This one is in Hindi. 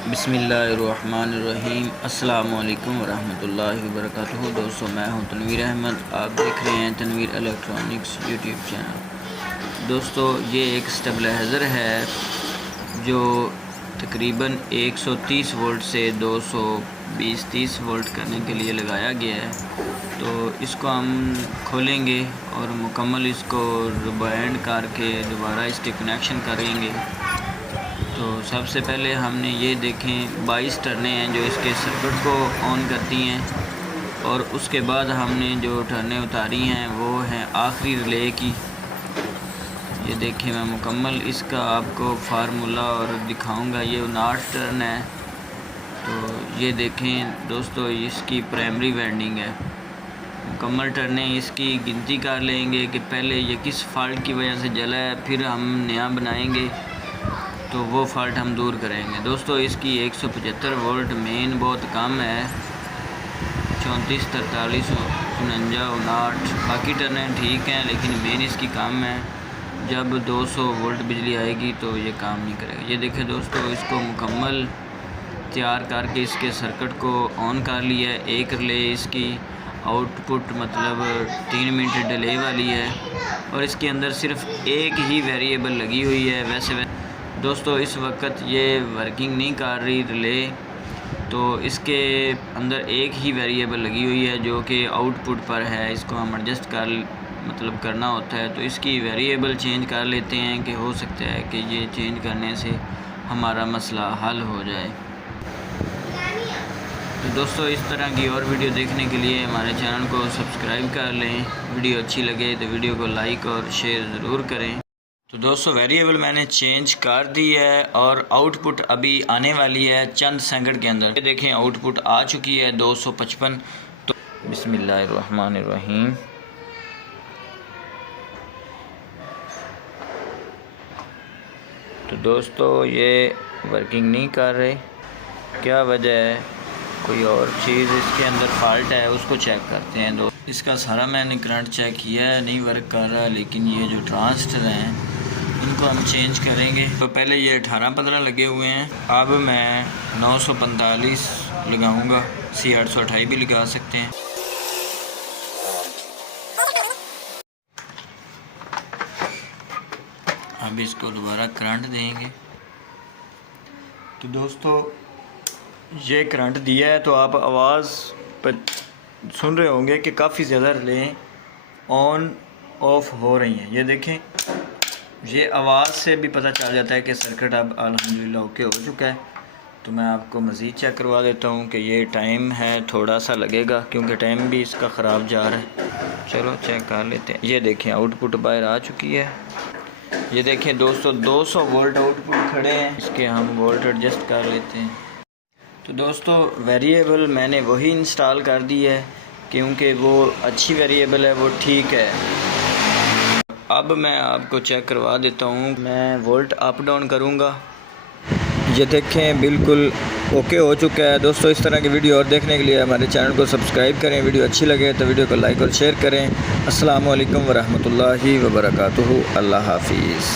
बिस्मिल्लाहिर्रहमानिर्रहीम। अस्सलामु अलैकुम वरहमतुल्लाहि वबरकातुहू। दोस्तों, मैं हूं तनवीर अहमद। आप देख रहे हैं तनवीर इलेक्ट्रॉनिक्स यूट्यूब चैनल। दोस्तों, ये एक स्टेबलाइज़र है जो तकरीबन 130 वोल्ट से 220-30 वोल्ट करने के लिए लगाया गया है। तो इसको हम खोलेंगे और मुकम्मल इसको रिबाइंड करके दोबारा इसके कनेक्शन करेंगे। तो सबसे पहले हमने ये देखें 22 टर्नें हैं जो इसके सर्किट को ऑन करती हैं, और उसके बाद हमने जो टर्नें उतारी हैं वो हैं आखिरी रिले की। ये देखें, मैं मुकम्मल इसका आपको फार्मूला और दिखाऊंगा। ये 59 टर्न है। तो ये देखें दोस्तों, इसकी प्राइमरी वाइंडिंग है। मुकम्मल टर्नें इसकी गिनती कर लेंगे कि पहले ये किस फॉल्ट की वजह से जला है, फिर हम नया बनाएंगे तो वो फॉल्ट हम दूर करेंगे। दोस्तों, इसकी 175 वोल्ट मेन बहुत कम है, 34, 43, 49, 59। बाकी टर्नें ठीक हैं लेकिन मेन इसकी कम है। जब 200 वोल्ट बिजली आएगी तो ये काम नहीं करेगा। ये देखें दोस्तों, इसको मुकम्मल तैयार करके इसके सर्किट को ऑन कर लिया है। एक रिले इसकी आउटपुट मतलब 3 मिनट डिले वाली है, और इसके अंदर सिर्फ एक ही वेरिएबल लगी हुई है। वैसे दोस्तों, इस वक्त ये वर्किंग नहीं कर रही रिले, तो इसके अंदर एक ही वेरिएबल लगी हुई है जो कि आउटपुट पर है। इसको हम एडजस्ट करना होता है। तो इसकी वेरिएबल चेंज कर लेते हैं कि हो सकता है कि ये चेंज करने से हमारा मसला हल हो जाए। तो दोस्तों, इस तरह की और वीडियो देखने के लिए हमारे चैनल को सब्सक्राइब कर लें। वीडियो अच्छी लगे तो वीडियो को लाइक और शेयर ज़रूर करें। तो दोस्तों, वेरिएबल मैंने चेंज कर दी है और आउटपुट अभी आने वाली है चंद सेकंड के अंदर। ये देखें, आउटपुट आ चुकी है 255। तो बिस्मिल्लाहिर्रहमानिर्रहीम। तो दोस्तों, ये वर्किंग नहीं कर रहे। क्या वजह है? कोई और चीज़ इसके अंदर फॉल्ट है, उसको चेक करते हैं। दोस्त, इसका सारा मैंने करंट चेक किया है, नहीं वर्क कर रहा। लेकिन ये जो ट्रांजिस्टर हैं इनको हम चेंज करेंगे। तो पहले ये 18-15 लगे हुए हैं, अब मैं 945 लगाऊंगा। C828 भी लगा सकते हैं। अब इसको दोबारा करंट देंगे। तो दोस्तों, ये करंट दिया है तो आप आवाज़ पर सुन रहे होंगे कि काफ़ी ज़्यादा रिले ऑन ऑफ हो रही हैं। ये देखें, ये आवाज़ से भी पता चल जाता है कि सर्किट अब अल्हम्दुलिल्लाह ओके हो चुका है। तो मैं आपको मज़ीद चेक करवा देता हूँ कि ये टाइम है, थोड़ा सा लगेगा क्योंकि टाइम भी इसका ख़राब जा रहा है। चलो चेक कर लेते हैं। ये देखें, आउटपुट बाहर आ चुकी है। ये देखें दोस्तों, 200 वोल्ट आउटपुट खड़े हैं। इसके हम वोल्ट एडजस्ट कर लेते हैं। तो दोस्तों, वेरिएबल मैंने वही इंस्टॉल कर दी है क्योंकि वो अच्छी वेरिएबल है, वो ठीक है। अब मैं आपको चेक करवा देता हूँ। मैं वोल्ट अप डाउन करूँगा। ये देखें, बिल्कुल ओके हो चुका है। दोस्तों, इस तरह की वीडियो और देखने के लिए हमारे चैनल को सब्सक्राइब करें। वीडियो अच्छी लगे तो वीडियो को लाइक और शेयर करें। अस्सलामु अलैकुम वरहमतुल्लाहि वबरकातुहू। अल्लाह हाफिज़।